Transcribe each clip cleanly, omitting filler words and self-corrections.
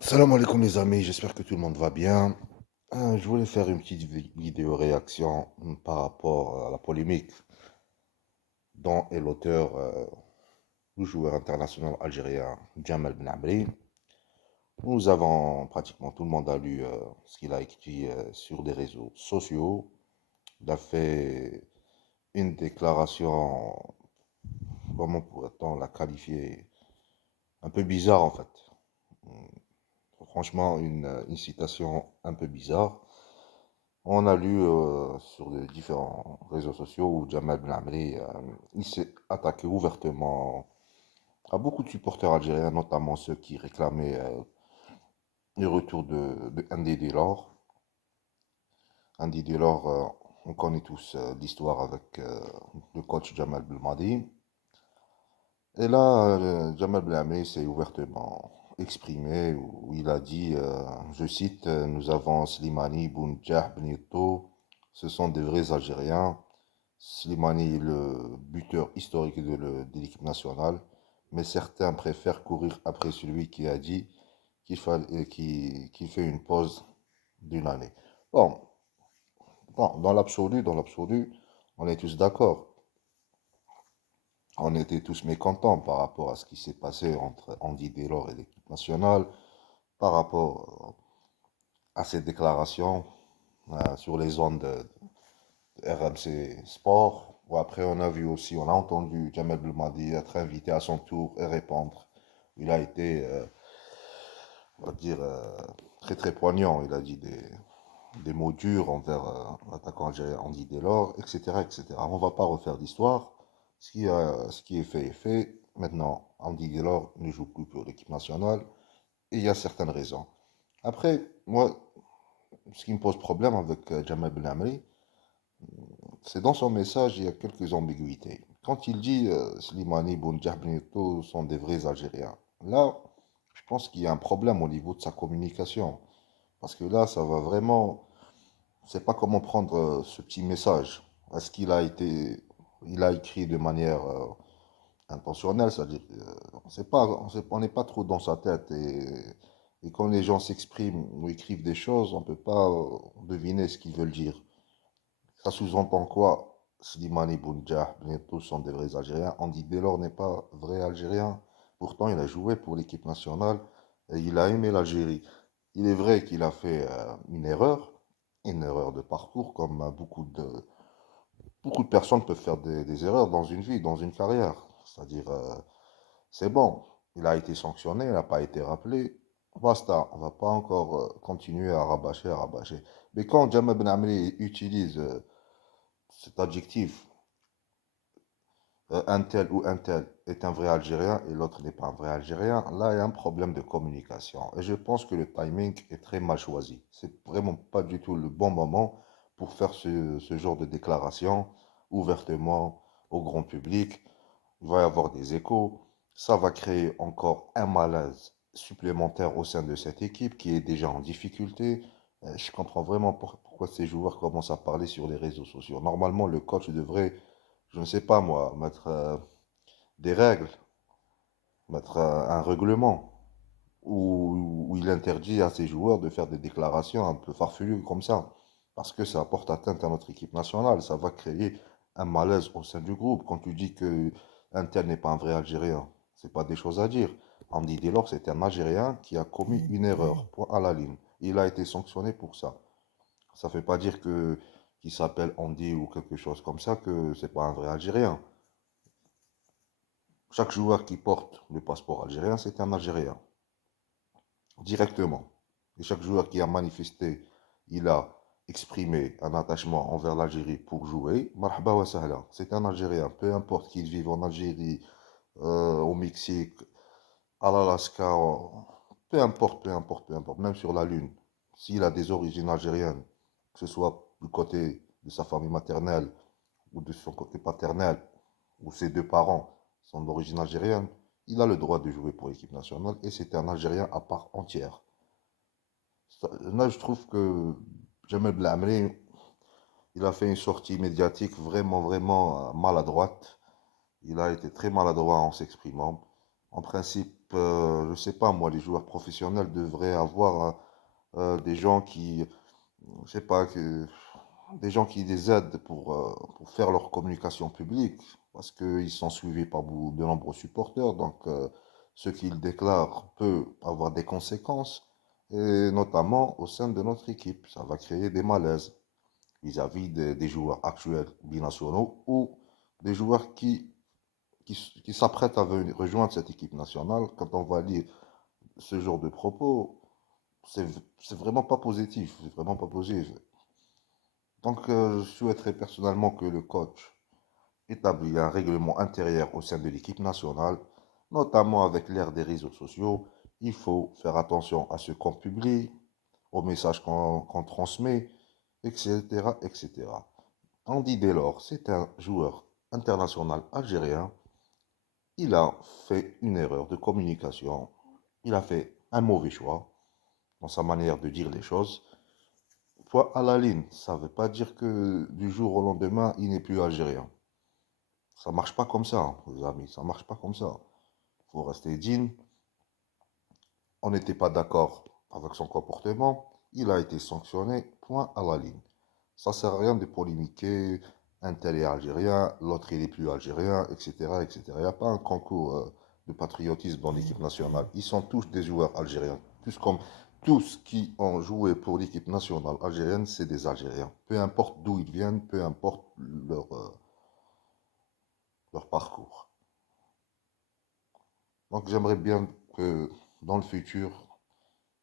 Salam alaikum les amis, j'espère que tout le monde va bien. Je voulais faire une petite vidéo réaction par rapport à la polémique dont est l'auteur, le joueur international algérien Jamal Benabri. Nous avons, pratiquement tout le monde a lu ce qu'il a écrit sur des réseaux sociaux. Il a fait une déclaration, comment pourrait-on la qualifier, un peu bizarre en fait. Franchement, une citation un peu bizarre. On a lu sur les différents réseaux sociaux où Jamal Ben Amri il s'est attaqué ouvertement à beaucoup de supporters algériens, notamment ceux qui réclamaient le retour de Andy Delors. Andy Delors, on connaît tous l'histoire avec le coach Jamal Belmadi. Et là, Jamal Ben Amri s'est ouvertement exprimé où il a dit, je cite, nous avons Slimani, Bounjah, Benito, ce sont des vrais Algériens. Slimani est le buteur historique de l'équipe nationale, mais certains préfèrent courir après celui qui a dit qu'il fait une pause d'une année. Bon, bon, dans l'absolu, on est tous d'accord. On était tous mécontents par rapport à ce qui s'est passé entre Andy Delors et l'équipe nationale, par rapport à ces déclarations sur les ondes de RMC Sport. Bon, après, on a vu aussi, on a entendu Jamel Belmadi être invité à son tour et répondre. Il a été, on va dire, très très poignant. Il a dit des mots durs envers l'attaquant algérien Andy Delors, etc., etc. On ne va pas refaire d'histoire. Ce qui est fait est fait. Maintenant, Andy Delors ne joue plus pour l'équipe nationale et il y a certaines raisons. Après, moi, ce qui me pose problème avec Jamel Belmadi, c'est dans son message, il y a quelques ambiguïtés. Quand il dit Slimani, Bounjah, Benito sont des vrais Algériens, là, je pense qu'il y a un problème au niveau de sa communication. Parce que là, ça va vraiment. Je ne sais pas comment prendre ce petit message. Est-ce qu'il a été. Il a écrit de manière intentionnelle, c'est-à-dire, on sait pas, on n'est pas trop dans sa tête. Et quand les gens s'expriment ou écrivent des choses, on ne peut pas deviner ce qu'ils veulent dire. Ça sous-entend quoi? Slimani Bounjah, tous sont des vrais Algériens. Andy Delors n'est pas vrai Algérien. Pourtant, il a joué pour l'équipe nationale et il a aimé l'Algérie. Il est vrai qu'il a fait une erreur de parcours, comme beaucoup de personnes peuvent faire des erreurs dans une vie, dans une carrière. C'est-à-dire, c'est bon, il a été sanctionné, il n'a pas été rappelé. Basta, on ne va pas encore continuer à rabâcher, à rabâcher. Mais quand Jamal Ben Amri utilise cet adjectif, un tel ou un tel est un vrai Algérien et l'autre n'est pas un vrai Algérien, là il y a un problème de communication. Et je pense que le timing est très mal choisi. C'est vraiment pas du tout le bon moment pour faire ce genre de déclaration ouvertement au grand public. Il va y avoir des échos. Ça va créer encore un malaise supplémentaire au sein de cette équipe qui est déjà en difficulté. Je comprends vraiment pourquoi ces joueurs commencent à parler sur les réseaux sociaux. Normalement, le coach devrait, je ne sais pas moi, mettre des règles, mettre un règlement où il interdit à ses joueurs de faire des déclarations un peu farfelues comme ça. Parce que ça apporte atteinte à notre équipe nationale. Ça va créer un malaise au sein du groupe. Quand tu dis que un tel n'est pas un vrai Algérien, c'est pas des choses à dire. Andy Delors, c'est un Algérien qui a commis une erreur, point à la ligne. Il a été sanctionné pour ça. Ça ne fait pas dire que qu'il s'appelle Andy ou quelque chose comme ça, que c'est pas un vrai Algérien. Chaque joueur qui porte le passeport algérien, c'est un Algérien, directement. Et chaque joueur qui a manifesté, il a exprimé un attachement envers l'Algérie pour jouer, marhaba wa sahla, c'est un Algérien, peu importe qu'il vive en Algérie, au Mexique, à l'Alaska, peu importe, peu importe, peu importe, même sur la Lune, s'il a des origines algériennes, que ce soit du côté de sa famille maternelle ou de son côté paternel, ou ses deux parents sont d'origine algérienne, il a le droit de jouer pour l'équipe nationale et c'est un Algérien à part entière. Là, je trouve que Jamel Blamri, il a fait une sortie médiatique vraiment, vraiment maladroite. Il a été très maladroit en s'exprimant. En principe, je sais pas moi, les joueurs professionnels devraient avoir des gens qui, je sais pas, des gens qui les aident pour faire leur communication publique, parce qu'ils sont suivis par de nombreux supporters, donc ce qu'ils déclarent peut avoir des conséquences, et notamment au sein de notre équipe. Ça va créer des malaises vis-à-vis des joueurs actuels binationaux ou des joueurs qui s'apprêtent à venir rejoindre cette équipe nationale. Quand on va lire ce genre de propos, c'est c'est vraiment pas positif, c'est vraiment pas positif. Donc, je souhaiterais personnellement que le coach établisse un règlement intérieur au sein de l'équipe nationale, notamment avec l'ère des réseaux sociaux. Il faut faire attention à ce qu'on publie, aux messages qu'on transmet, etc., etc. Andy Delors, c'est un joueur international algérien. Il a fait une erreur de communication. Il a fait un mauvais choix dans sa manière de dire les choses. Point à la ligne, ça ne veut pas dire que du jour au lendemain, il n'est plus algérien. Ça marche pas comme ça, les amis, ça marche pas comme ça. Il faut rester digne. On n'était pas d'accord avec son comportement. Il a été sanctionné, point à la ligne. Ça sert à rien de polémiquer. Un tel est algérien, l'autre il est plus algérien, etc., etc. Il n'y a pas un concours de patriotisme dans l'équipe nationale. Ils sont tous des joueurs algériens. Tous qui ont joué pour l'équipe nationale algérienne, c'est des Algériens. Peu importe d'où ils viennent, peu importe leur parcours. Donc j'aimerais bien que dans le futur,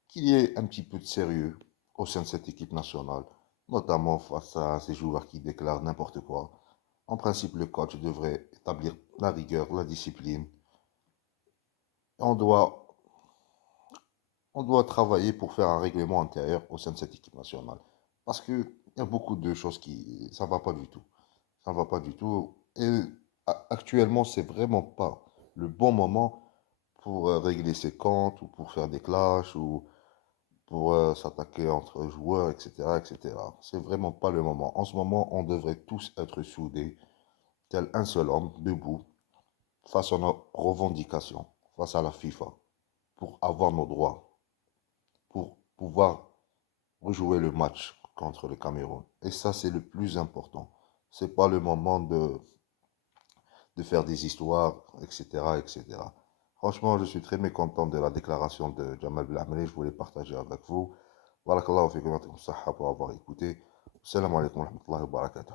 qu'il y ait un petit peu de sérieux au sein de cette équipe nationale, notamment face à ces joueurs qui déclarent n'importe quoi. En principe, le coach devrait établir la rigueur, la discipline. On doit, on doit travailler pour faire un règlement intérieur au sein de cette équipe nationale. Parce qu'il y a beaucoup de choses qui... Ça ne va pas du tout. Ça ne va pas du tout. Et actuellement, c'est vraiment pas le bon moment pour régler ses comptes ou pour faire des clashs ou pour s'attaquer entre joueurs, etc., etc. C'est vraiment pas le moment. En ce moment, on devrait tous être soudés, tel un seul homme, debout, face à nos revendications, face à la FIFA, pour avoir nos droits, pour pouvoir rejouer le match contre le Cameroun. Et ça, c'est le plus important. C'est pas le moment de faire des histoires, etc., etc. Franchement, je suis très mécontent de la déclaration de Jamal Belhamri. Je voulais partager avec vous. Barakallahu fikum wa pour avoir écouté. Salam alaikum wa rahmatullahi wa barakatuh.